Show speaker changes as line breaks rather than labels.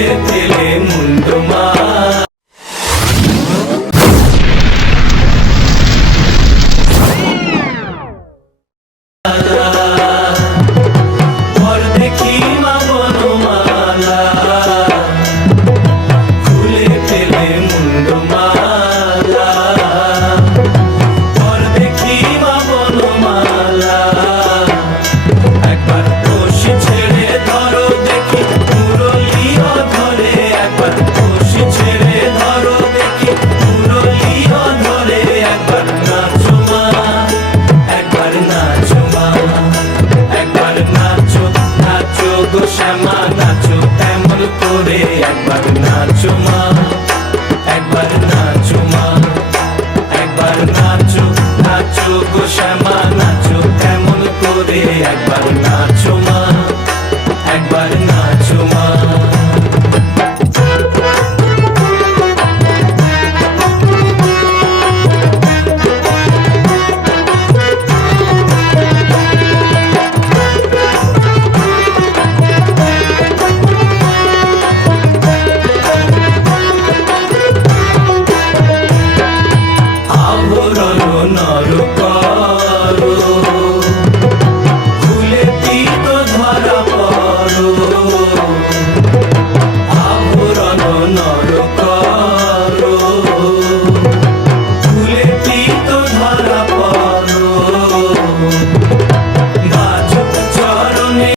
உள்ளத்திலே முன் শ্যামা নাচো এমন করে একবার